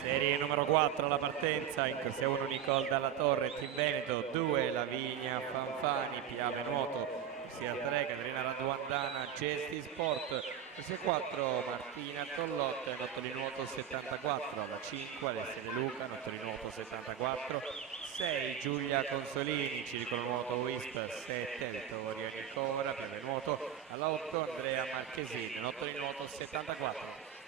Serie numero 4 alla partenza, in corsia 1 Nicole Dalla Torre, Team Veneto, 2 Lavinia Fanfani, Piave Nuoto, corsia 3 Caterina Raduandana, Gesti Sport, corsia 4 Martina Tollotte, Nottoli Nuoto 74, alla 5 Alessia De Luca, Nottoli Nuoto 74, 6 Giulia Consolini, Circolo Nuoto Wisp, 7 Vittoria Nicora, Piave Nuoto, alla 8 Andrea Marchesini, Nottoli Nuoto 74.